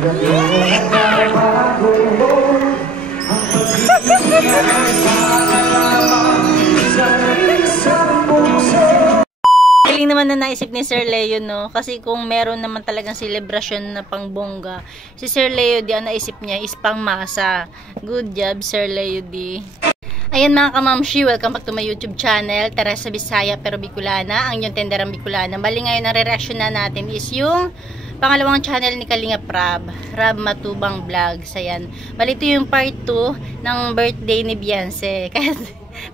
Galing naman na naisip ni Sir Leo, no? Kasi kung meron naman talagang celebration na pangbongga, si Sir Leo di ang naisip niya is pang masa. Good job, Sir Leo di. Ayan mga kamamshi, welcome back to my YouTube channel, Teresa Bisaya pero Bicolana, ang inyong tenderang Bicolana. Bali ngayon ang re-reaction na natin is yung pangalawang channel ni Kalingap Rab Matubang Vlogs. Ayan. Bali ito yung part 2 ng birthday ni Beyonce. Kaya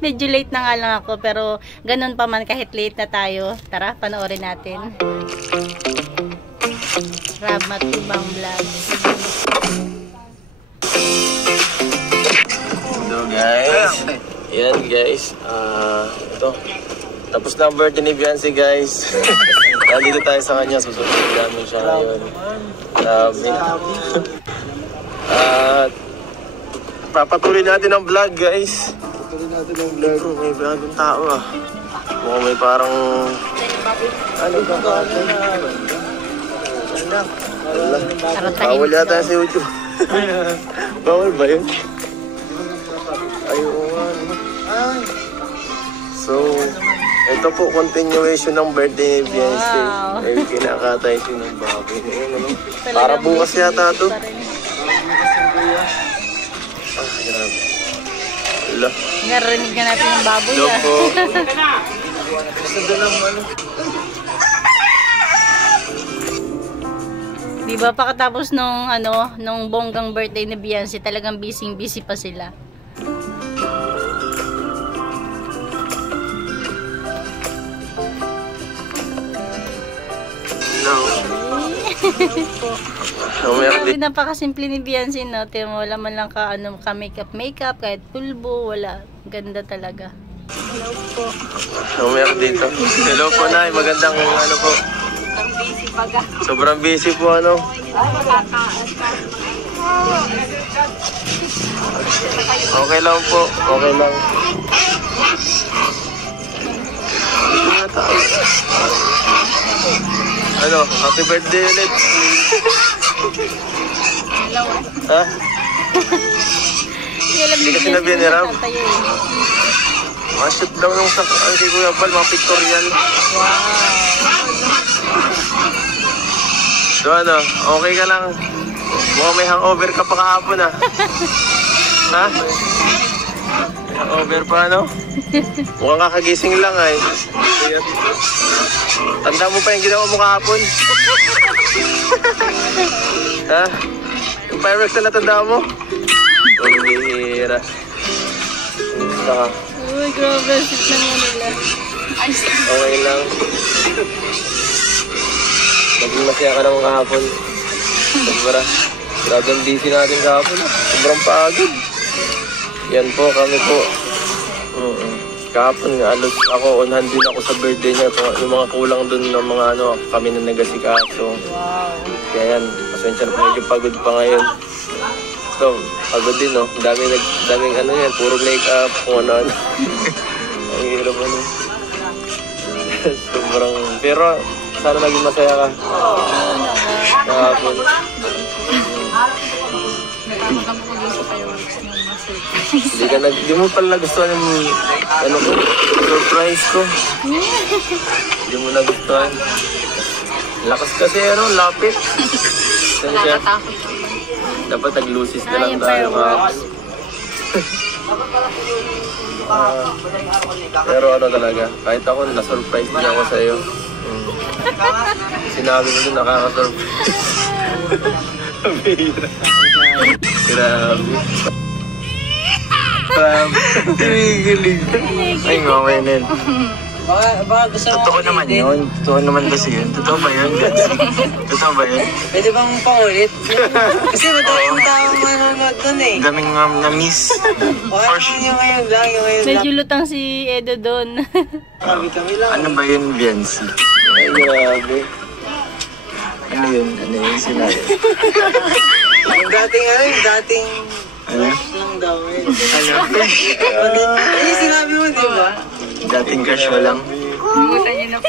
medyo late na nga lang ako, pero ganun pa man kahit late na tayo. Tara, panoorin natin. Rab Matubang Vlogs. Hello guys. Yan guys. Ito. Tapos na ang birthday ni Beyonce guys. Nandito tayo sa kanya. Susunod namin siya ngayon. Papatuloy natin ang vlog guys. Bro, may bagong tao ah. Mukhang may parang ano ba ba? Bawal yata sa YouTube. Bawal ba yun? Ayun. So, ito po continuation ng birthday ni Beyonce. Wow. Ay kinakatay siya ng baboy. Para bukas yata ito. Grabe. Wala. Narinig ka natin ng baboy. Hello po. Diba pagkatapos nung bonggang birthday ni Beyonce, talagang busy pa sila. Grabe, napakasimple ni Beyonce, no? Wala man lang ka makeup, kahit pulbo, wala. Ganda talaga. Hello po. Meron dito. Hello po, Nay. Magandang ano po. Sobrang busy po, ano? Okay lang po. Okay lang. Ano? Happy birthday ulit. Ha? Hindi kasi nabiyan ni Ram. Shoot daw nung sa kay Kuya Bal, mga pictorial. Wow. So ano, okay ka lang. Mukhang may hangover ka pa kahapon ah. Ha? May hangover pa ano? Mukhang kakagising lang ay. Tanda mo pa yung ginawa mo kahapon? Ha? Yung fireworks na natanda mo? Ang bihira. Gusto ka? Uy, grabe. Sit na mo nila. Okay lang. Maging masaya ka naman kahapon. Sobra. Grabe ang busy natin kahapon. Sobrang pagod. Yan po, kami po. Kahapon nga, alos ako, on hand din ako sa birthday niya. Yung mga kulang dun ng mga ano, kami na nagasikaso. Wow. Kaya yan, pasensya na po, medyo pagod pa ngayon. So, pagod din no. Daming ano yan, puro make-up, kung ano-ano. Ang hirap ano. Sobrang, pero sana naging masaya ka. Kahapon. Hindi mo pala nagustuhan yung ano ko, surprise ko. Hindi mo nagustuhan. Lakas kasi ano, lapit. Dapat nag-lucis na lang tayo. Pero ano talaga, kahit ako na-surprise din ako sa iyo. Sinabi mo din nakaka-surprise. Grabe. Galing. Ay, ngawinin. Baka gusto mo. Totoo naman yun. Totoo naman kasi yun. Totoo ba yun? Totoo ba yun? Pwede bang paulit? Kasi madaming taong manonood dun eh. Daming na-miss. Yung ngayon lang. Medyo lutang si Edo doon. Kami lang. Ano ba yun, Beyonce? Ay, grabe. Ano yun? Ano yun sinabi? Yung dating ano? lang daw eh. Ano? Ay, sinabi mo, di ba? Dating crush mo lang. Limutan niyo na po.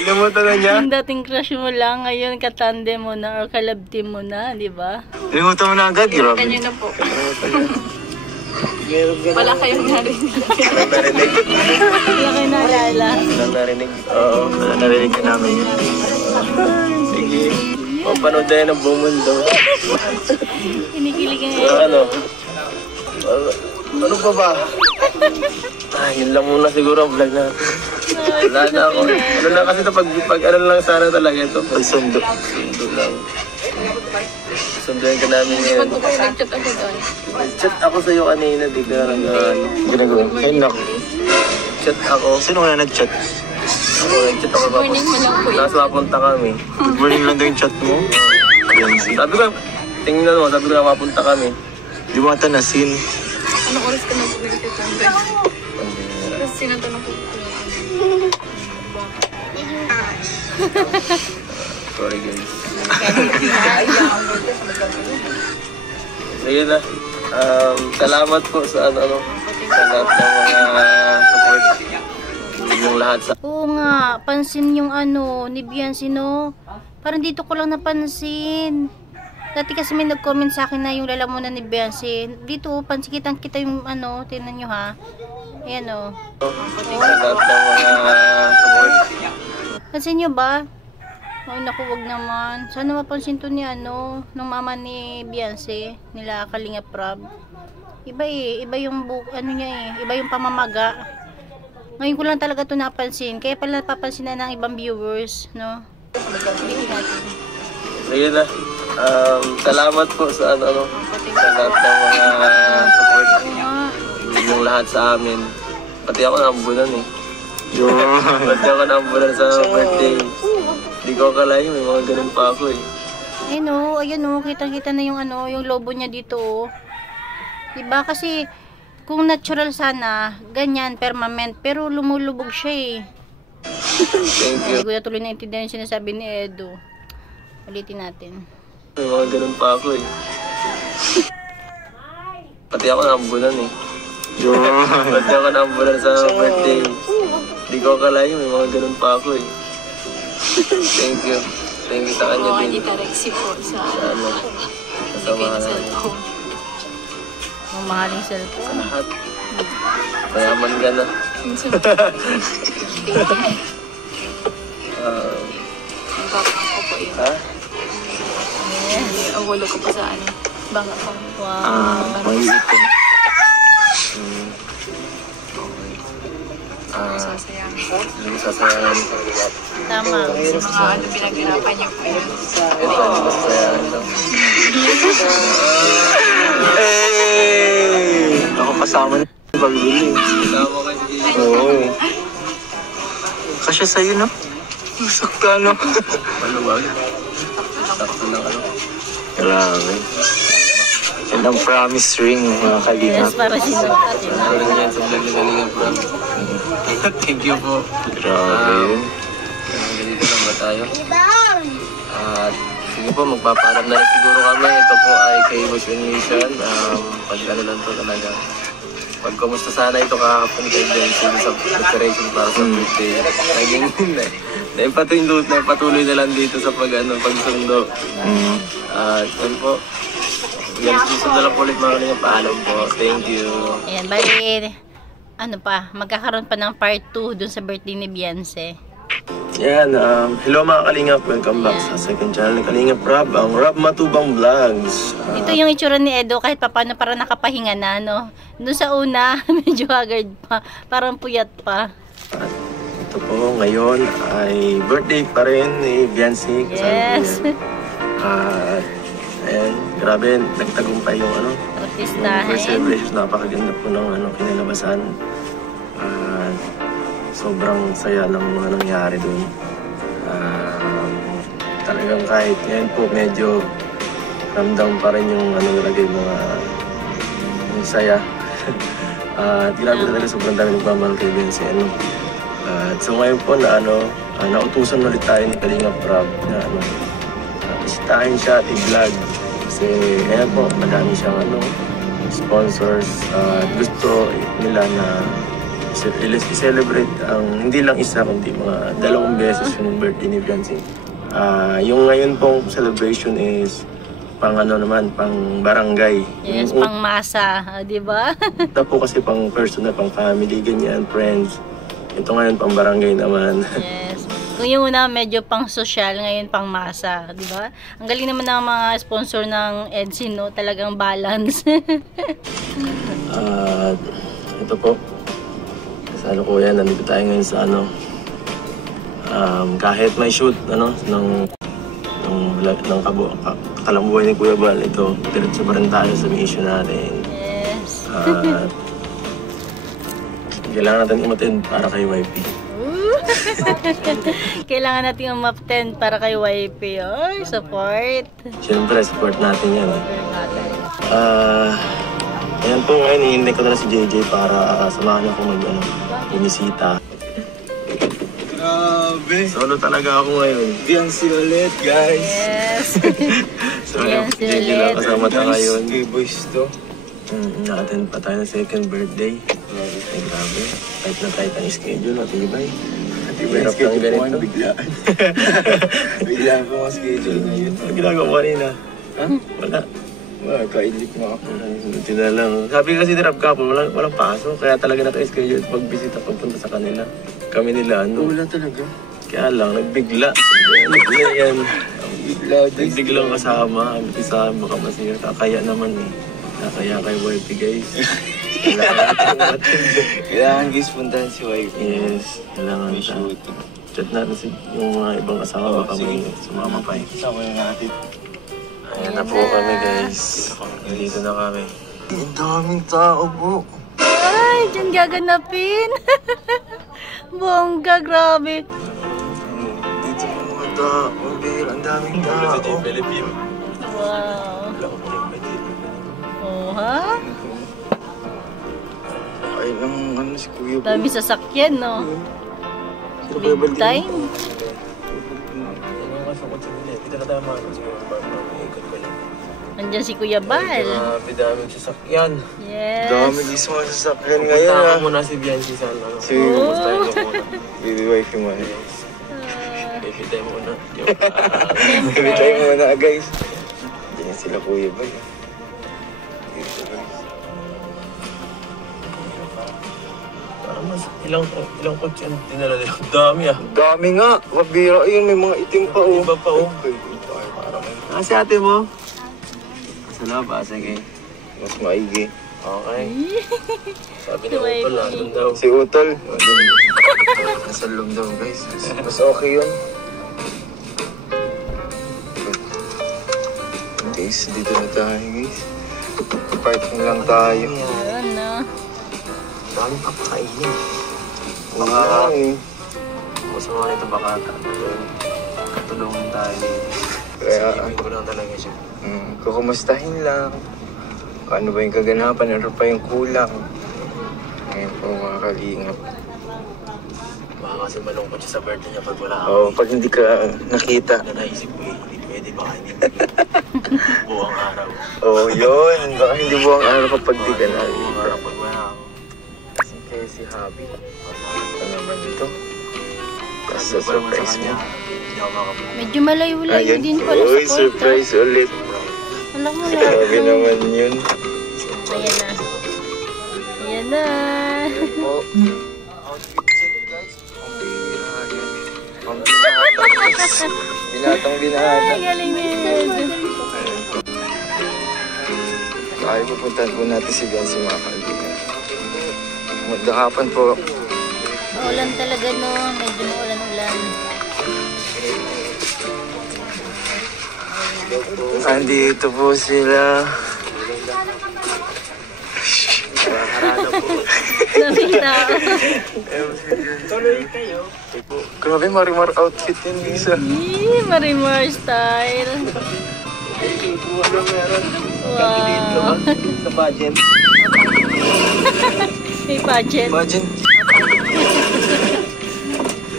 Limutan na niya. Yung dating crush mo lang, ngayon katandem mo na or kalab team mo na, di ba? Limutan mo na agad, grabe. Limutan niyo na po. Wala kayong narinig. Narinig. Wala kayo naalala. Walang narinig. Oo. Narinig ka namin yun. Sige. Papanood tayo ng buong mundo. Kinikilig ang Ano? Ano pa ba? Yun lang muna siguro ang vlog natin. Wala na ako. Ano na kasi ito, pag ano lang sana talaga ito. Pagsundo. Sundo lang. Sunduin ka namin ngayon. Ba't ko kayo nag-chat ako doon? Chat ako sa'yo kanina, di ka Ginagawa. Ay, naku. Chat ako. Sino ka na nag-chat? Ako, nag-chat ako. Morning mo lang po yun. Tapos mapunta kami. Good morning lang daw yung chat mo. Sabi ko, tingnan mo, sabi ko na mapunta kami. Di mo ata nasin. Anong oras ka nag-chat ng guys? Tapos sinatanong ko Sorry guys. Sige na. Salamat po sa sa lahat ng mga support. Yung lahat sa... Oo nga, pansin yung ni Beyonce, no? Parang dito ko lang napansin. Dati kasi may nag-comment sa akin na yung lalamunan ni Beyonce. Dito, pansin kita yung tingnan nyo ha. Ayan o. Sa lahat ng mga support. Pansin nyo ba? Ay naku, wag naman. Sana mapansin to ni nung mama ni Beyonce, nila Kalinga Prab. Iba iba yung niya iba yung pamamaga. Ngayon ko lang talaga to napansin. Kaya pala napapansin na ng ibang viewers, no? Sige na. Salamat po sa sa lahat ng mga support. Yung lahat sa amin. Pati ako naambunan eh. Pati ako naambunan sa birthday. Hindi ko akalain, may mga ganun pa ako eh. Ayan o, kitang-kita na yung yung lobo niya dito o. Diba kasi, kung natural sana, ganyan, permanent, pero lumulubog siya eh. Thank you. Hindi ko na tuloy naintindihan yung sinasabi ni Edo. Ulitin natin. May mga ganun pa ako eh. Pati ako naambunan eh. Pati ako naambunan sa birthday. Hindi ko akalain, may mga ganun pa ako eh. Thank you. Thank you sa kanya din. Hindi Rexy po sa Sa mga cellphone. Ang mahaling cellphone. lahat. Mayaman ka na. Ang baka ko po yun. Ha? Ang walo ko pa sa banga ko. Wow. Pangitin. Sasayang. Yung sasayangan. Tama. Sa mga pinaghirapan niyo po yun. Ito, sasayangan lang. Hey! Ako kasama na yung pagbili. Kasama ka ni Oo. Kasya sa'yo, no? Sakta, no? Maluwag. Sakto lang Grabe. Yan ang promise ring, mga kalingap. Yes, para sinukat. Meron yan sa vlog ni Kalinga Prab. Thank you po. Grabe. Ganito lang ba tayo? At sige po, magpaparam na rin siguro kami. Ito po ay kay Wish and Mission. Pag ano lang to talaga. Pag kumusta sana ito kahapon kay Benson sa preparation para sa birthday. Naging naipatuloy na lang dito sa pagsundo. At yun po. Yan, susunod lang po ulit mga kalinga. Paalam po. Thank you. Ayan, bali, magkakaroon pa ng part 2 dun sa birthday ni Beyonce. Yan, hello mga kalingap. Welcome back sa second channel ni Kalinga Prab, ang Rob Matubang Vlogs. Ito yung itsura ni Edo kahit paano parang nakapahinga na, no? Doon sa una, medyo haggard pa. Parang puyat pa. At ito po, ngayon ay birthday pa rin ni Beyonce. Yes. At ayan, grabe, nagtagumpay yung Artistahin. first celebration. Napakaganda po ng kinalabasan. At sobrang saya ng mga nangyari dun. Talagang kahit ngayon po medyo ramdam pa rin yung nilagay mga yung saya. At grabe talaga sobrang dami nagmamahal kay Beyonce. So ngayon po na nautusan ulit tayo ni Kalinga Prab na bisitahin siya at i-vlog. Kasi ngayon po madami siyang sponsors. Gusto nila na i-celebrate ang hindi lang isa kundi mga 2 beses yung birthday ni Biancy. Yung ngayon pong celebration is pang ano naman, pang barangay. Yes, yung, pang masa, di ba? Ito po kasi pang personal, pang family, ganyan, friends. Ito ngayon pang barangay naman. Yes. Kung yung una medyo pang social, ngayon pang masa, di ba? Ang galing naman ng mga sponsor ng EDSI, no? Talagang balance. Ito po. Sa ano ko yan, nandito tayo ngayon sa ano. Kahit may shoot, ano, ng kalambuhay ni Kuya Bal, ito, diretso pa rin tayo sa mission natin. Yes. Kailangan natin umattend para kay YP. Kailangan natin umattend para kay YP. Ay, support. Siyempre, support natin yan. Ayan po ngayon, hihintay ko na si JJ para samahan ako bumisita. Grabe. Solo talaga ako ngayon. Biancy ulit, guys. Yes. So, Biancy JJ ulit. lang kasama tayo ngayon. Kay boys to. Na-attend pa tayo ng second birthday. Ay, grabe. Tight na tight ang schedule, matibay. Hirap kang ganito. Biglaan. Biglaan po ang schedule ngayon. Ano ginagawa mo kanina? Ha? Wala. Kainlit mo ako. Hindi na lang. Sabi kasi ni Rob Kapon, walang pasok. Kaya talaga naka-schedule pag-bisita pagpunta sa kanila. Kami nila, ano. Wala talaga. Kaya lang, nagbigla. Nagbigla yan. Bigla, guys. Nagbiglang kasama. Ang isa, baka masira. Kakaya naman eh. Kakaya kay YP, guys. Kailangan guys puntahan si YP. Yes, kailangan May siya. shoot. Chat natin yung mga ibang asawa. Baka may sumama pa eh. Sama na natin. Ayan na po kami, guys. Dito na kami. Ang daming tao po. Ay, dyan gaganapin. Bongga, grabe. Dito ang mga tao. Ang daming tao. Wow. Oh, ha? Ay lang, ano si Kuya Bal. Dami sasakyan, no? Big time. Kita na tayo mga Andiyan si Kuya Bal. Grabe, daming sasakyan. Yes. Dami guys mga sasakyan ngayon Punta ha. ko muna si Bianchi sa ano. Si Kumustahin ko muna. Baby wife mo eh. Baby time muna. Baby tayo muna guys. Diyan sila Kuya Bal. Dito guys. Parang mas ilang kotse ang dinala nila. Dami ah. Dami nga. Mabira yun. May mga itim pa oh. Iba pa oh. Parang Si ate mo? Sa labas, sige. mas maigi. Okay. Sabi Si ni Utol, YP. andun daw. Si Utol. Nasa loob daw guys. Mas okay yun. Guys, dito na tayo guys. Parking lang tayo. Ayun, no? Daming papakainin. Mga eh. Masama nito baka tulungan tayo. Kaya, Isipin ko lang talaga siya. kukumustahin lang. Kung ano ba yung kaganapan, ano pa yung kulang. Ngayon po mga kalingap. Baka kasi malungkot siya sa birthday niya pag wala ako. Oo, pag hindi ka nakita. Na naisip ko eh, hindi pwede baka hindi buwang araw. Oo, yun. Baka hindi buwang araw kapag di ka Buwang nakita. araw pag wala ako. Kasi kaya si Habi. Ito naman ito. Tapos Sabi ko naman sa surprise kanya, mo. hindi ako makapunta. Medyo malayo-layo Ayun. din pala Uy, sa surprise ulit. Alam mo na. Grabe naman yun. Ayan na. Ayan na. Po. Outfit check guys. Ang bira yan. Ang binata. Binatang binata. Ay, galing din. Ay, pupuntahan po natin si Biancy mga kaibigan. Magdakapan po. Maulan talaga, no? Medyo maulan-ulan. Andito po sila. Daming tao. Grabe, Marimar outfit yun, Lisa. Yee, Marimar style. Wow. Sa budget. May budget. Imagine.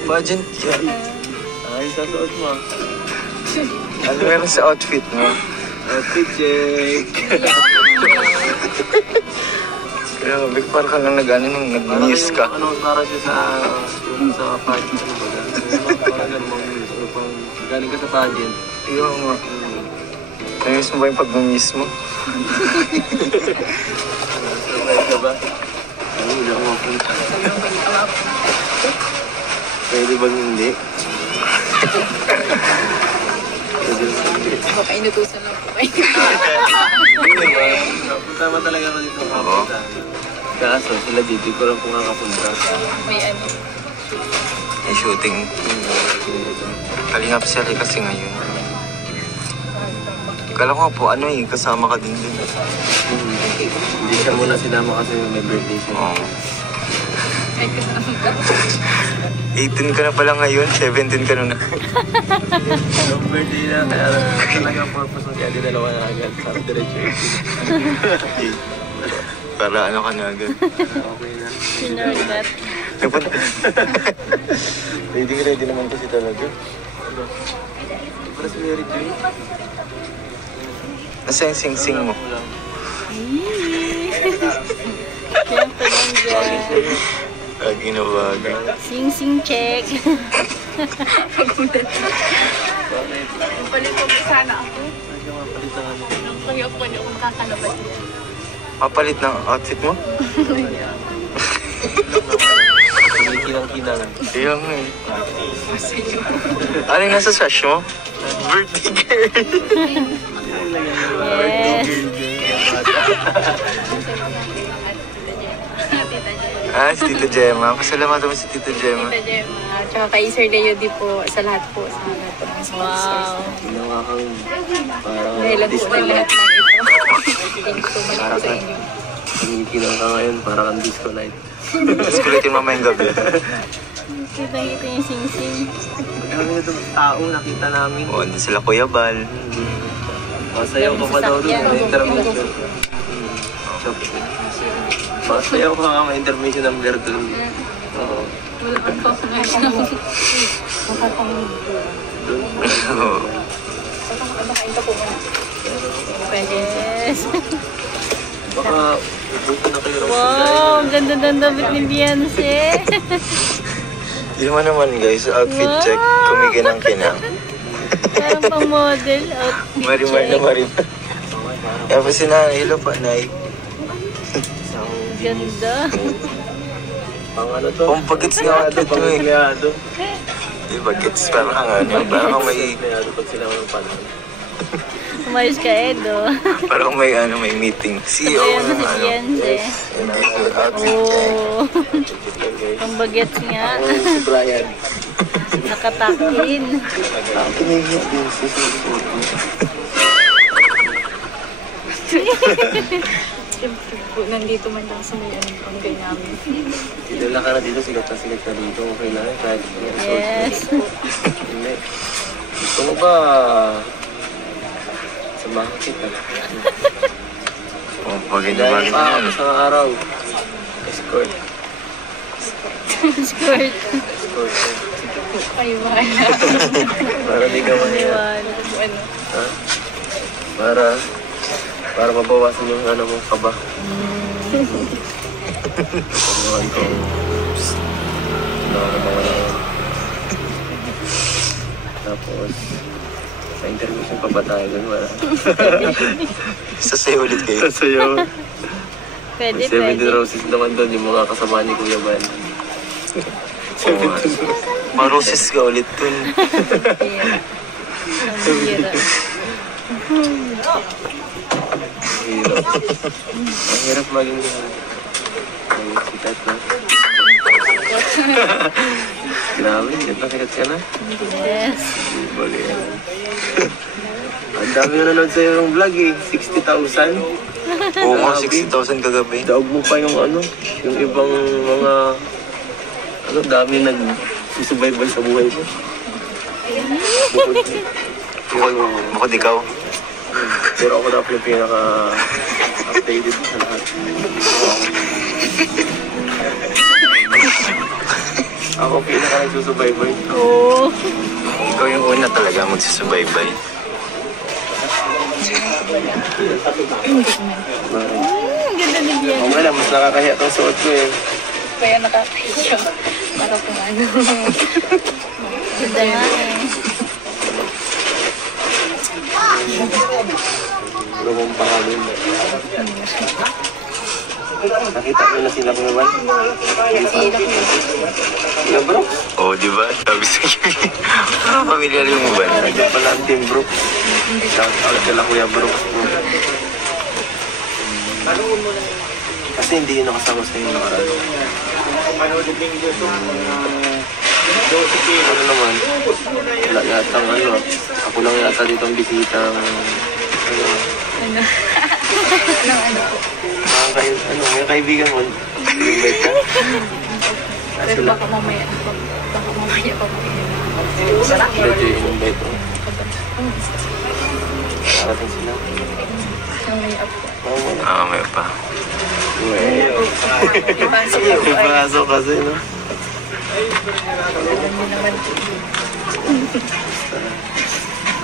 Imagine yan. Ay, sa suot mo. Ano meron sa outfit mo? Outfit check. Grabe, parang ka lang nag-news ka. Ano, para siya sa pageant. Parang ganun mga news. Galing ka sa pageant. Yung nga. Namiss mo ba yung pag-miss mo? Sabay ka ba? Hindi ako mapunta. Pwede bang hindi? Baka inutusan lang po kayo. Tama talaga ako dito makapunta. Kaso sila dito ko lang kung kakapunta. May ano. Yung shooting. Kalingap siya kasi ngayon. Kala ko po, ano eh, kasama ka din dun. Hindi siya muna sinama kasi may birthday siya. Oo. Ay, kasama ka. 18 ka na pala ngayon, 17 ka na. Yung birthday na, kaya talaga purpose ng kaya dinalawa na agad. Sabi diretso 18. Para ano ka na agad. Okay na. Sinorgat. Ready naman kasi talaga. Para si Mary Jane. Nasa yung sing-sing mo? Siyempre lang dyan. Lagi na bagay. Sing-sing check. Bakit? Palit ko sana ako. Bakit ka mapalitan ano? Kaya po niyo kung kakalabas niya. Papalit ng outfit mo? Kumikinang-kinang. Yung eh. Ano yung nasa sash mo? Birthday girl. Yes. Si Tita Gemma. Pasalamatan mo si Tita Gemma. Tita Gemma. Tsaka kay Sir Leo di po sa lahat po. Sa lahat po ng sponsors. Wow. Ginawa kang parang Dahil po disco ng lahat light. ng ito. Thank you so much po sa inyo. Kumikinang ka ngayon, parang kang disco light. Tapos kulitin mamayang gabi. Kita-kita yung sing-sing. Kami na itong tao nakita namin. O, andun sila Kuya Bal. Masayaw ka pa daw doon. May intermission. Masayaw ka nga may intermission ng beer doon. Oo. Wala kang confirmation. Doon. Oo. Bakain ka po muna. Pwede. Yes. Baka buto na kayo Wow, ang ganda ng damit ni Beyonce. Yun naman guys, outfit Wow. check. Kumikinang-kinang. Parang pang model. Outfit Marimar na check. marimar. Tapos si Nanay, hello pa, Nay. Ganda. Pang ano to? Pang bagets nga outfit mo eh. Empleyado. Di bagets, parang kang ano, parang kang may, Empleyado pag sila ng panahon. Umayos ka, Edo. parang may ano, may meeting. CEO Ayan ng si ano. Beyonce. Outfit check. Oh. Ang bagets nga. Si Brian. Nakatakin. Kinigit din si Siyempre po, nandito man lang sa may anong panggay namin. Dala ka na dito, sigat na dito. Okay na eh, kahit Yes. hindi. Gusto mo ba samahan kita? Oh, bagay na Dahil bagay pa na. ako sa araw. Escort. Squirt. Escort. Kayo wala. Para di ka mahiya. Iwan. Ano? Ha? Para mabawasan yung ano mo, kaba. Pagkawan ko. Tapos, sa intermission pa ba tayo dun? Wala. Sasaya ulit kayo. Sa'yo. Pwede, 17 pwede. roses naman doon, yung mga kasama ni Kuya Ban. Oo. Maroses ka ulit dun. Ang bira. Hirap. Ang hirap maging sikat na. Grabe, sikat ka na. Yes. Bagay yan. Ang dami na nanood sa'yo ng vlog eh. 60,000. Oo nga, 60,000 kagabi. Daog mo pa yung ano, yung ibang mga, ano, dami nag-susubaybay sa buhay mo. Bukod ikaw. Pero ako dapat yung pinaka-updated sa lahat. Ako pinaka-nagsusubaybay. Oo. Ikaw yung una talaga magsusubaybay. Ang ganda ni Bian. Okay lang, mas nakakahiya itong suot ko eh. Kaya nakakahiya. Para kung ano. Ganda nga eh. Pero kung pangalin mo. Nakita mo na sila ko naman? Sila bro? Oo, di ba? Sabi sa Kimi. Pamilyar yung mo ba? Nandiyan pala ang team bro. Shout out kala Kuya bro. Kasi hindi yun nakasama sa inyo nakaraan. Ano naman? Wala yata ang ano. Ako lang yata dito ang bisitang Ano po? May kaibigan mo. Invite ka? Pero baka mamaya pa mamaya. Medyo invite mo. Parating sila. Mamaya po. May pa. Ipasok kasi, no? Alam mo naman po.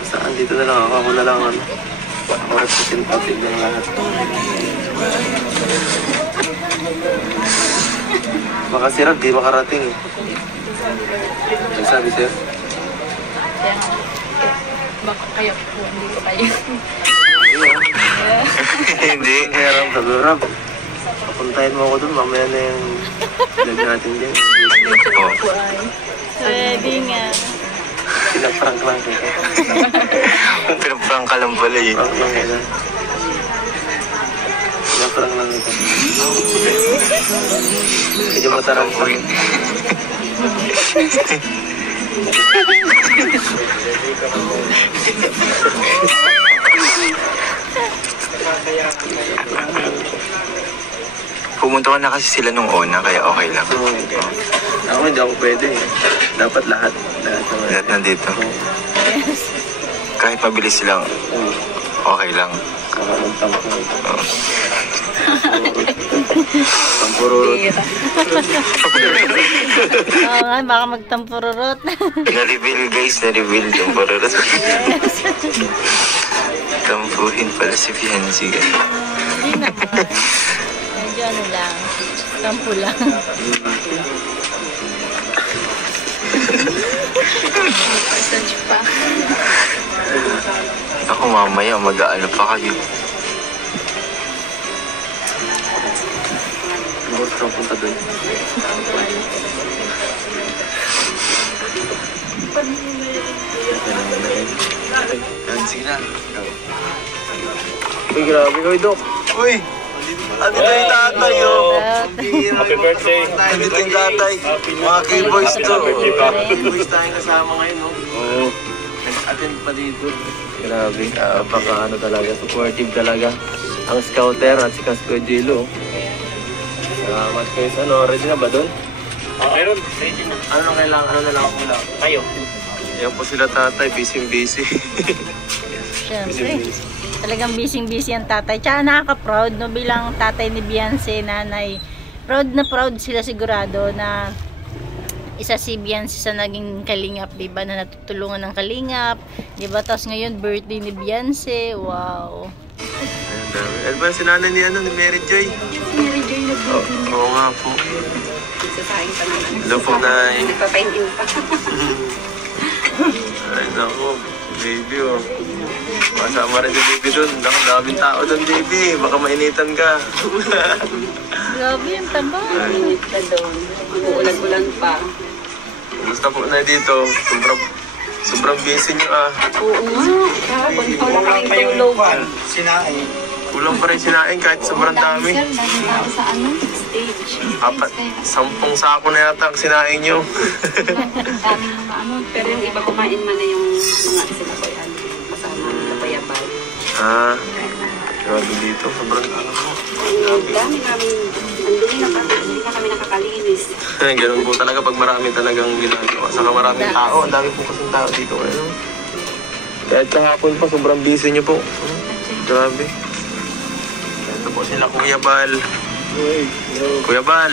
Saan? Dito na lang ako. Ako na lang, ano? Ako representative ng lahat. Baka si Rab, di makarating eh. Nagsabi sa'yo? Kaya nga, baka kayo po, hindi ko kayo. Hindi. Kaya Rab, sabi ko, Rab, papuntahin mo ako dun, mamaya na yung vlog natin din. Oo. Po ay. Pwede nga. Pinaprank lang kita. Pinaprank ka lang pala eh. Prank lang kita. Pinaprank lang kita. Medyo matarang ko rin. Pumunta ka na kasi sila nung una, kaya okay lang. Ako hindi ako pwede eh. Dapat lahat. Lahat nandito. Kahit mabilis silang, okay lang. Oo. Tampururot. Oo nga, baka magtampururot. Na-reveal guys, na-reveal yung parurot. Tampuhin pala si Fiancé guys. Hindi naman. Medyo ano lang. Tampo lang. Search pa. Ako mamaya, mag-aano pa kayo. Bukas ka punta dun. Fiancé na. Uy, grabe kayo, Dok. Uy! Andito yung tatay, oh. Happy birthday. Andito yung tatay. Mga K-boys to. K-boys tayong kasama ngayon, no? Oo. Nag-attend pa dito. Grabe. Baka ano talaga, supportive talaga. Ang scouter at si Casco Dilo. Salamat guys. Ano, ready na ba doon? Meron. Ready na. Ano kailangan? Ano na lang ako lang? Kayo. Ayan po sila tatay. Busy. Siyempre. Talagang busy ang tatay. Tsaka nakaka-proud, no? Bilang tatay ni Beyonce, nanay. Proud na proud sila sigurado na isa si Beyonce sa naging kalingap, diba? Na natutulungan ng kalingap. Diba? Tapos ngayon, birthday ni Beyonce. Wow. Ang dami. Ano ba si nanay ni, ni Mary Joy? Mary Joy na Oo nga po. sasaing pa naman. Hello po, Nay. Nagpapainting pa. Ay, naku. Baby, oh. Masama rin si baby dun. Naku, daming tao dun, baby. Baka mainitan ka. Grabe yung taba. Ito doon. Uulan-ulan pa. Kumusta po na dito? Sobrang busy niyo, ah. Oo nga. Kahapon, wala kaming tulog. Kulang pa rin sinain kahit sobrang dami. Sir, dahil tao sa stage. 10 sako na yata ang sinain niyo. Daming mga pero yung iba kumain man na yung mga sila ko yan. Kasama nila pa yabal. Grabe dito. Sobrang ano po. Dami kami. Andun na kami. Hindi na kami nakakalinis. Ganun po talaga pag marami talagang ginagawa. Saka maraming tao. Ang dami po kasing tao dito ngayon. Kahit kahapon pa, sobrang busy niyo po. Grabe. Ito po sila Kuya Bal. Kuya Bal.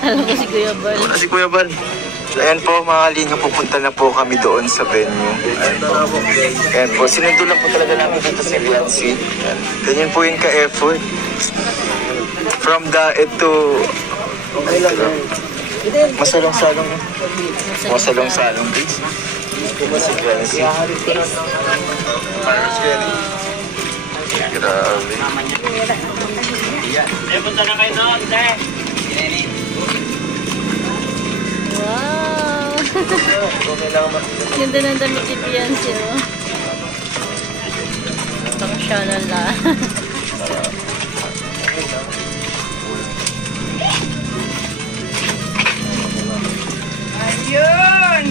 Alam ko si Kuya Bal. Wala si Kuya Bal. Ayan po mga kalinga, pupunta na po kami doon sa venue. Ayan po, sinundo lang po talaga namin dito si Riancy. Ganyan po yung ka-effort. From Daet to... Masalong-salong. Masalong-salong, please. Si Riancy. Grabe. Punta na kayo doon, sir. Wow! Ganda ng damit ni Beyonce, oh. Pang Chanel na. Ayun!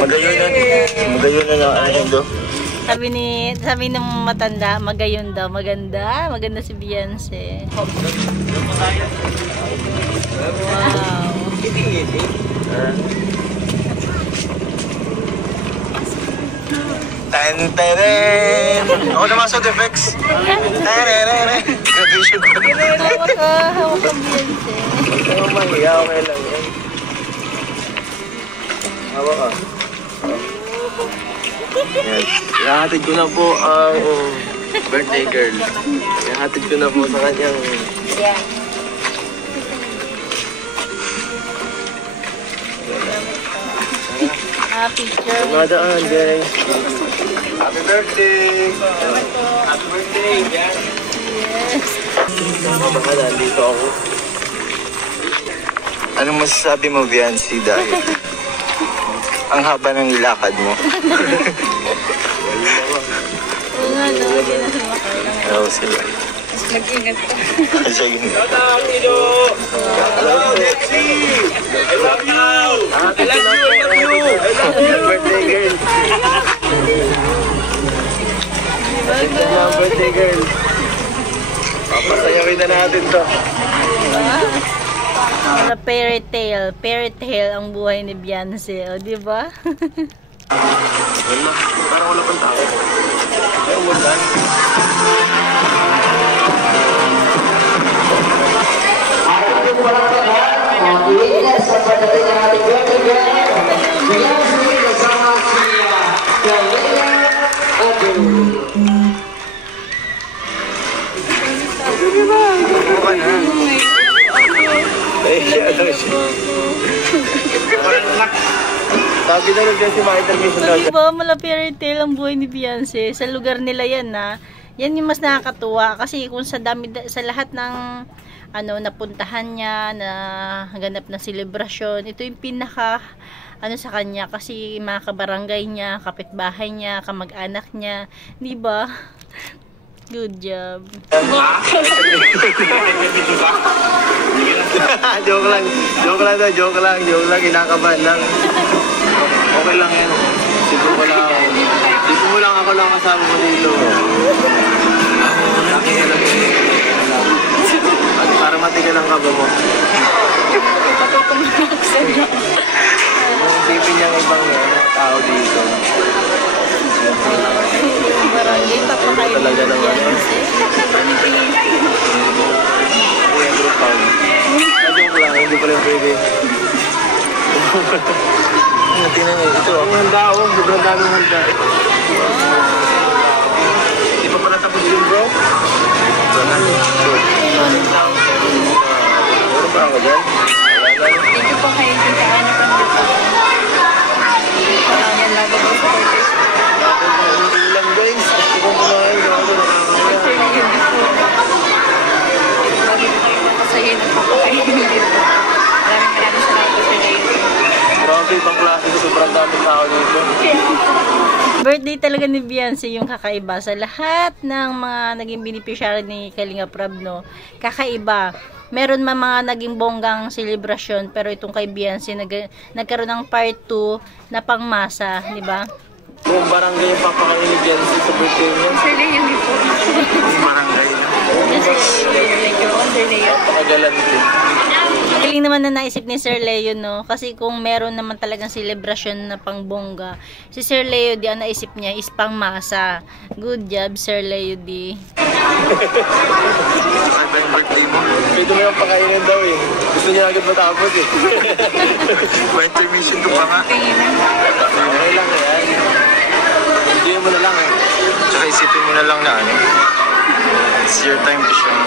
Magayon! Magayon na lang ang mundo. Sabi ng matanda, magayon daw, maganda si Beyonce. Wow. Tan-taren! Ako naman sa effects. Tan-taren! Graduation ko. Hawak ka Beyonce. Oh my God, okay lang yan. Hawak ka. Ihahatid ko na po ang birthday girl. Ihahatid ko na po sa kanyang... Yeah. Picture. Tumadaan, guys. Happy birthday! Happy birthday, guys! Yes. Baka nandito ako. Anong masasabi mo, Beyonce, dahil ang haba ng lakad mo? Oo nga, no? Hindi na sumakay lang. Oo, sila. Nag-ingat ka. Sige. Hello, Dexy! I love you! I love you! Happy birthday, girl! Happy birthday, girl! Papasayawin na natin to. Wala fairy tale ang buhay ni Beyonce, o di ba? Wala, parang wala pang tao. Ay, wala. Sa pagdating ng ating birthday girl, Beyonce kasama si Kalea Abdul. Buka na. Ay, ano siya? Sabi na rin si mga intermission daw. Di ba, mala fairy tale ang buhay ni Beyonce. Sa lugar nila yan, na yan yung mas nakakatuwa. Kasi kung sa lahat ng napuntahan niya, na ganap na selebrasyon, ito yung pinaka sa kanya, kasi mga kabarangay niya, kapitbahay niya, kamag-anak niya, di ba? Good job. Joke lang, kinakabahan lang. Okay lang yan. Dito mo lang ako lang kasama mo dito. At para matigal ang kaba mo. Isipin niyang ibang tao dito. Barangay, papakain Talaga ni naman. Beyonce. Kuya group farm. Joke lang, hindi pala pwede. Tingnan niyo, ito ang handa ako. Sobrang daming handa. Hindi pa pala tapos yun, bro? Meron pa ako dyan? Thank you po kayo dito. Ano pa dito? Yan lagi po sa birthday. Ilang guys, gusto ko muna kayo. Sir na yun dito. Lagi po kayo napasahin at papakain dito. Maraming salamat po sir na yun. Grabe, ibang klase ko. Sobrang daming tao dito. Birthday talaga ni Beyonce yung kakaiba. Sa lahat ng mga naging beneficiary ni Kalinga Prab, no? Kakaiba. Meron man mga naging bonggang selebrasyon, pero itong kay Beyonce nagkaroon ng part 2 na pangmasa, di ba? Buong barangay yung papakain ni Beyonce sa birthday niya. Sir na yun dito. Buong barangay na. Thank you po sir na yun. Napakagalante. Galing naman na naisip ni Sir Leo, no? Kasi kung meron naman talagang selebrasyon na pangbongga, si Sir Leo di ang naisip niya is pangmasa. Good job, Sir Leo di. Ano ba yung birthday mo? Pwede mo yung pakainin daw eh. Gusto niya agad matapos eh. May intermission ko pa nga. Okay lang yan. Enjoy mo na lang eh. Tsaka isipin mo na lang na ano. It's your time to shine.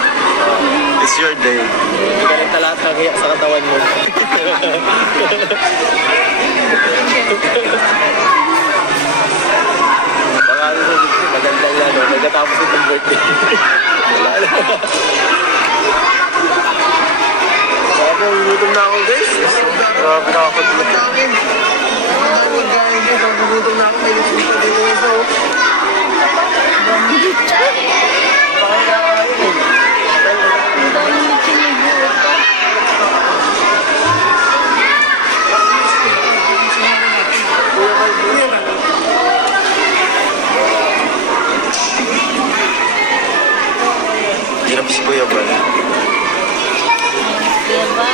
It's your day. Hindi ka rin talaga kaya sa katawan mo. Baka ano sa dito, maganda yan o. Nagkatapos itong birthday. Wala na. Sabi, gutom na ako guys. Grabe nakakagulat. Gutom na ako. May lusupa dito na sa Hirap si Kuya Bal. Diba?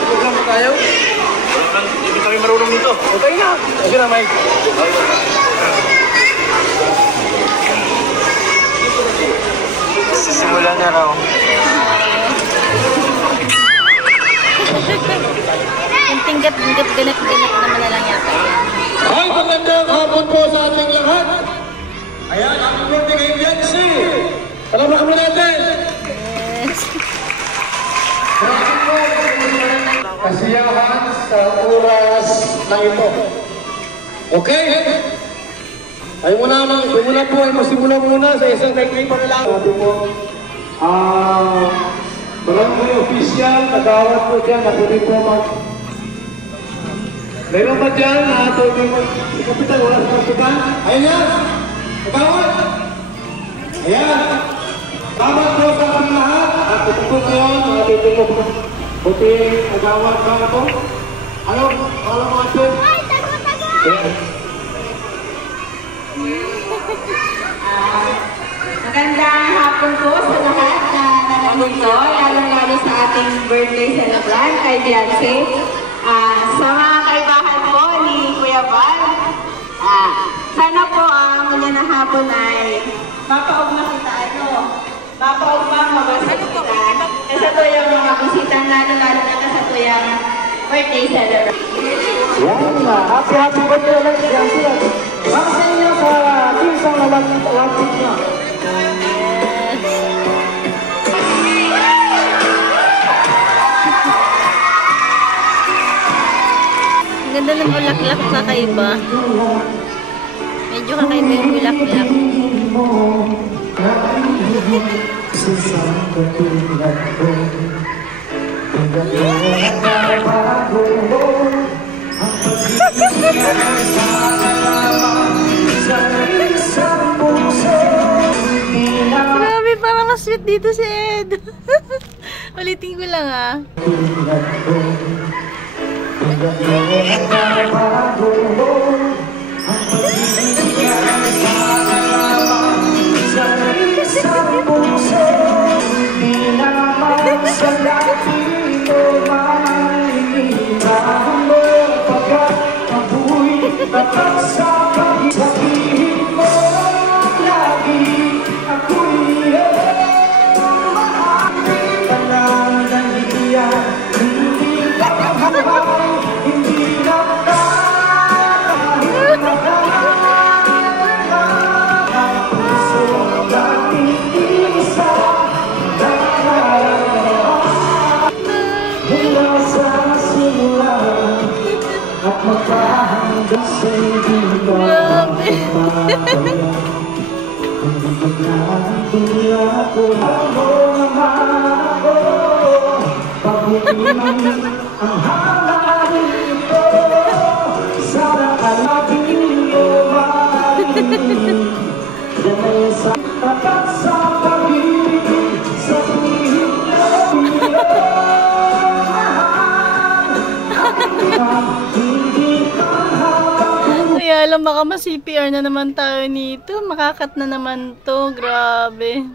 Huwag lang tayo. Hindi kami marunong nito. Okay na. Okay na, Mike. Sisimula na raw. Yung tinggap-tinggap, ganap-ganap naman na lang yata yan. Ay, magandang hapon po sa ating lahat. Ayan, ang birthday kay Biancy. Palabra kami natin. Yes. Kasiyahan sa oras na ito. Okay? Ay muna po ay masimula muna sa isang technique pa na lang. Sabi po, barangay official, nagawat po dyan, natuloy po mag... Meron ba dyan na tuloy mag... Si Kapitan, wala sa Kapitan? Ayan yan! Nagawat! Ayan! Tama po sa ating lahat. At ito po yun, mga tito po. Buti, nagawat ba ito? Ano? Alam mo ito? Ay, tago! Magandang hapon po sa lahat na nanonood, lalo-lalo sa ating birthday celebrant kay Biancy. Sa mga kaibahan po ni Kuya Val, sana po ang mula na hapon ay mapaugma kita, mabasa kita. Kasi ito yung mga bisita, lalo-lalo na kasi ito yung birthday celebrant. Yan na. Happy birthday ulit yan sila. Para sa inyo sa isang lapit niya. Ang ganda ng bulaklak, kakaiba. Medyo kakaiba yung bulaklak. Grabe, parang mas sweet dito si Ed. Ulitin ko lang ah. Kaya alam, baka mas-CPR na naman tayo nito. Makakat na naman to. Grabe.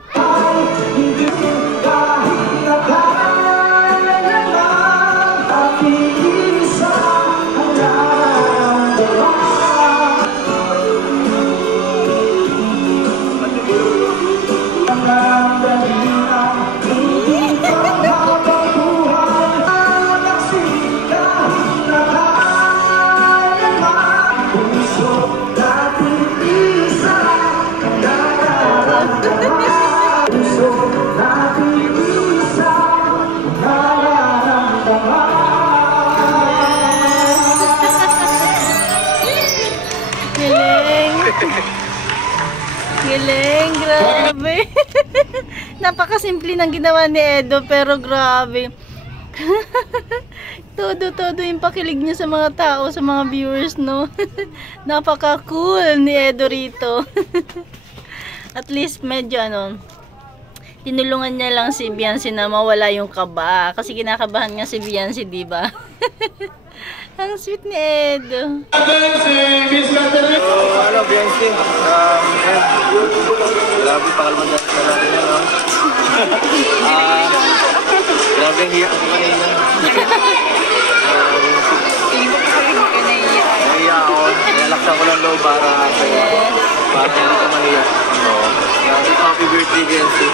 Galing, grabe. Napakasimple ng ginawa ni Edo, pero grabe. Todo yung pakilig niya sa mga tao, sa mga viewers, no? Napaka-cool ni Edo rito. At least medyo tinulungan niya lang si Biancy na mawala yung kaba. Kasi kinakabahan nga si Biancy, diba? Ang sweet ni Edo. Hello, Biancy. Grabe, pakalman na natin yan, no? Grabe, hiyak ako kanina. Nahiya ako. Nalaksan ko lang loob para hindi ko mahiyak. Grabe, happy birthday, Biancy.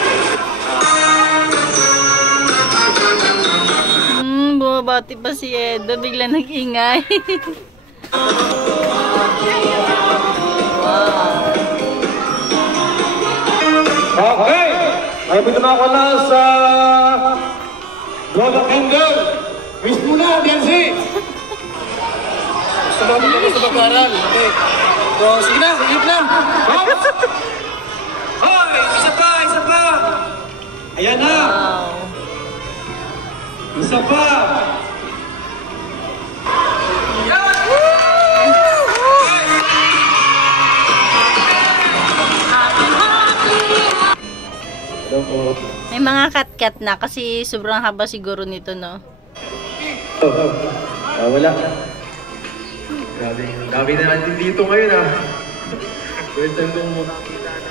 Bumabati pa si Edo, bigla nag-ingay. Okay! Malapit na ako na sa Golden Kingdom. Miss muna, Biancy! Gusto mo ako sa pag-aaral. Okay. So, sige na, sige na. Hoy! Isa pa! Ayan na! Isa pa! May mga kat-kat na kasi sobrang haba siguro nito, no? Wala. Grabe na natin dito ngayon, ah. First time kong makakita na.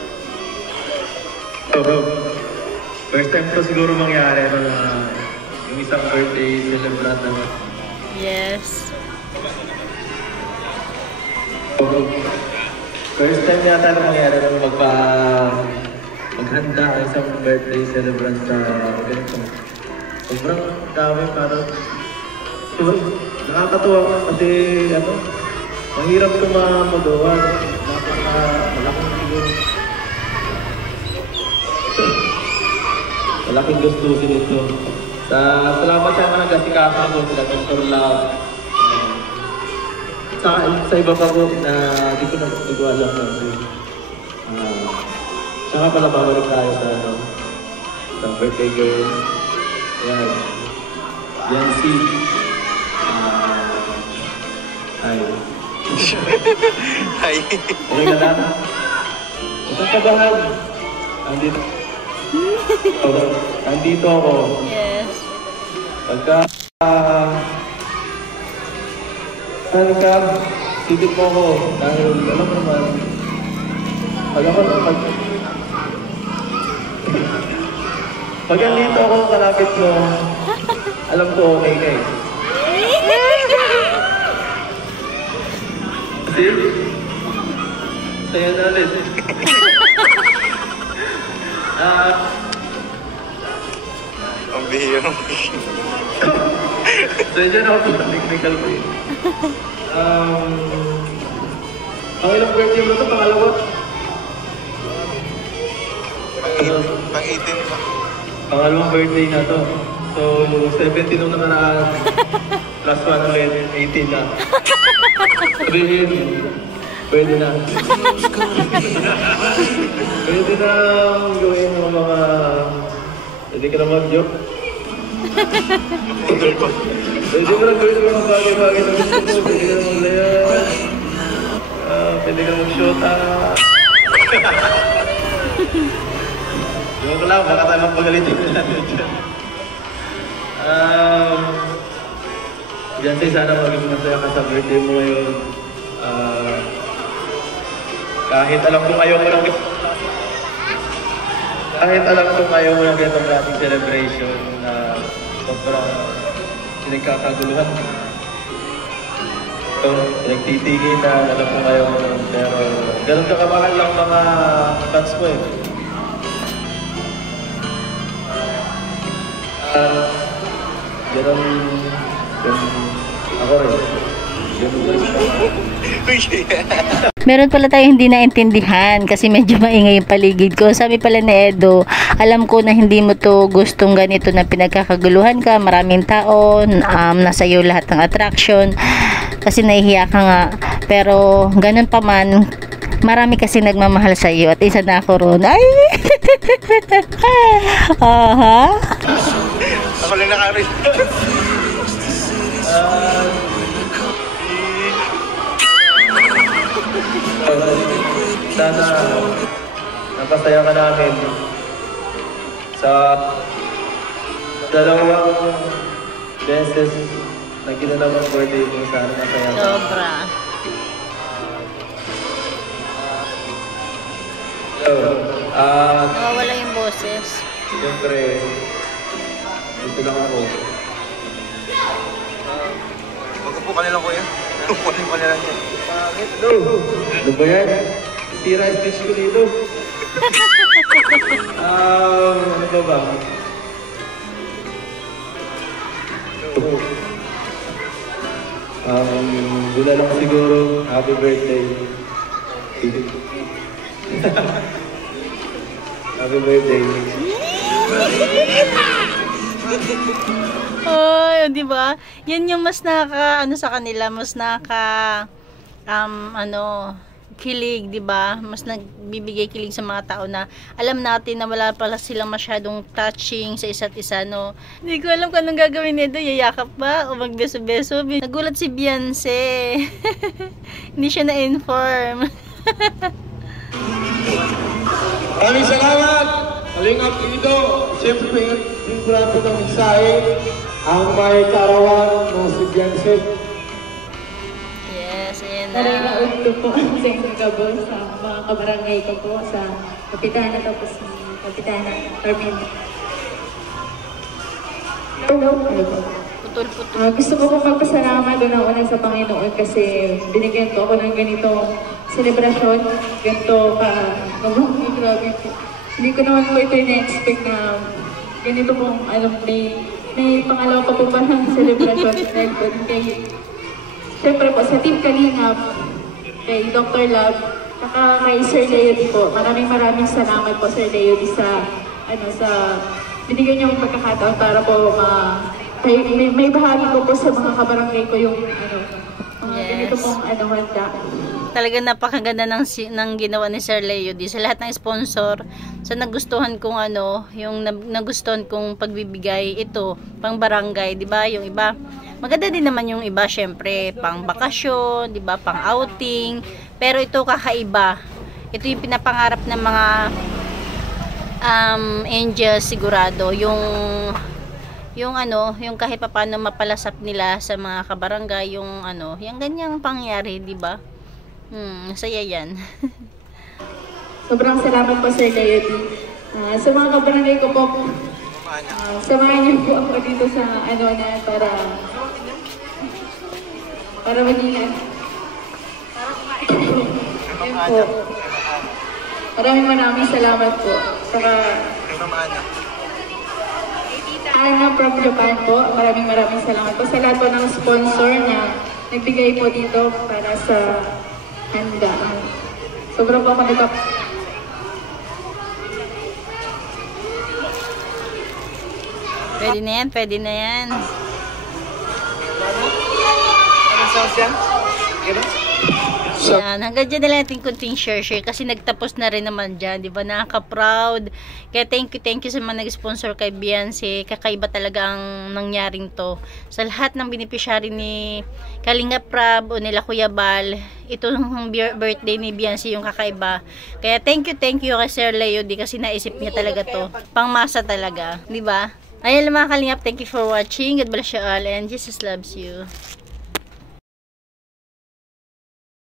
First time ko siguro mangyari na yung isang birthday celebrant naman. Yes. First time yata na mangyari na maghanda ang isang birthday celebrant sa ganito. Sobrang dami, parang nakakatuwa kasi mahirap ito magawa. Malaking siguro. Malaking gustusin ito. Salamat sa mga nagkasikaso ko sila, Dr. Love. Sa iba pa ko na di ko alam na saka pala babalik tayo sa birthday girl. Ayan. Biancy. Hi. Hi. Okay ka lang? Huwag kabahan. Andito ako. Yes. Pagka saan ka, titip mo ako dahil alam mo naman pag andito ako kalapit mo, alam ko okay ka eh. See? Saya na ulit. Ang bihirang so dyan ako sa technical ko yun. Ang ilang birthday mo ito? Pangalawa? Pang-18 pa. Pangalawang birthday na to. So 17 nung nakaraan. Plus 1 ulit, 18 na. Sabihin, pwede na. Pwede na gawin ng mga... Pwede ka na mag-joke. Pwede mo na gawin ng mga bagay-bagay na gusto mo. Pwede ka na mag-layout. Pwede ka na mag-shota. Yung ko lang, baka tayo magpagalitin natin dyan. Biancy, sana maging masaya ka sa birthday mo ngayon. Kahit alam kong ayaw mo lang ganitong ating celebration na sobrang pinagkakaguluhan. So, nagtitigil na alam kong ayaw mo lang. Pero ganun kakamahal lang mga fans ko eh. Ganun ako rin. Meron pala tayo hindi naintindihan kasi medyo maingay yung paligid ko. Sabi pala ni Edo, alam ko na hindi mo to gustong ganito na pinagkakaguluhan ka, maraming tao, nasa iyo lahat ng attraction kasi nahihiya ka nga. Pero ganun pa man, Marami kasi nagmamahal sa iyo at isa na ako ron. Ay! Aha. Ako lang nakarin. Sana napasaya ka namin sa dalawang beses na ginanawang birthday mo. Sana masaya ka. Sobra. So, Nawawala yung boses. siyempre, dito lang ako. Magpupo ka nilang kuya. Magpupo ka nilang dyan. Bakit? No! Ano ba yan? Sira speech ko dito. Ano ba ba? Gula lang siguro. Happy birthday. Happy birthday. Ay, di ba? Yan yung mas ano sa kanila, mas kilig, di ba? Mas nagbibigay kilig sa mga tao na alam natin na wala pala silang masyadong touching sa isa't isa, no? Hindi ko alam kung anong gagawin nito, yayakap ba o magbeso-beso. Nagulat si Beyonce. Hindi siya na-inform. Maraming salamat! Kalingap dito. Siyempre, importante ng mensahe ang may karawan ng si Beyonce. Yes, ayan na. Nalalaod ko po ang sengkabo sa mga kabarangay ko po sa Kapitana tapos ni Kapitana Carmen. Hello. Putol-putol. Gusto ko pong magpasalamat una sa Panginoon kasi binigyan ko ako ng ganitong selebrasyon, ganito grabe po. Hindi ko naman po ito na-expect na ganito pong may pangalawa pa po parang selebrasyon dahil po kay siyempre po sa Team Kalingap, kay Dr. Love, saka kay Sir Leody po. Maraming salamat po Sir Leody sa binigyan niyo ang pagkakataon para po may bahagi ko po sa mga kabarangay ko yung ganito pong handa. Talaga napakaganda ng ginawa ni Sir Leody sa lahat ng sponsor. Sa nagustuhan kong yung nagustuhan kong pagbibigay ito pang barangay, 'di ba? Yung iba maganda din naman yung iba, syempre pang bakasyon, 'di ba? Pang outing. Pero ito kakaiba. Ito yung pinapangarap ng mga angels sigurado, yung kahit papaano mapalasap nila sa mga kabarangay, yung ganyang pangyari, 'di ba? Saya yan. Sobrang salamat po Sir Leody. Sa mga kabarangay ko po, samahan niyo po ako dito sa para maging po. Maraming salamat po. Saka Ana from Japan po, maraming salamat po sa lahat po ng sponsor na nagbigay po dito para sa handaan. Sobrang po ako Pwede na yan. Anong sounds yan? Gano'n? Yan, hanggang dyan na lang ating kunting share kasi nagtapos na rin naman dyan, di ba? Nakaka-proud. Kaya thank you sa mga nag-sponsor kay Beyonce. Kakaiba talaga ang nangyaring to. Sa lahat ng beneficiary ni Kalingap Rab o nila Kuya Bal, ito yung birthday ni Beyonce yung kakaiba. Kaya thank you kay Sir Leody kasi naisip niya talaga to. Pangmasa talaga, di ba? Ayan mga Kalingap, thank you for watching. God bless you all and Jesus loves you.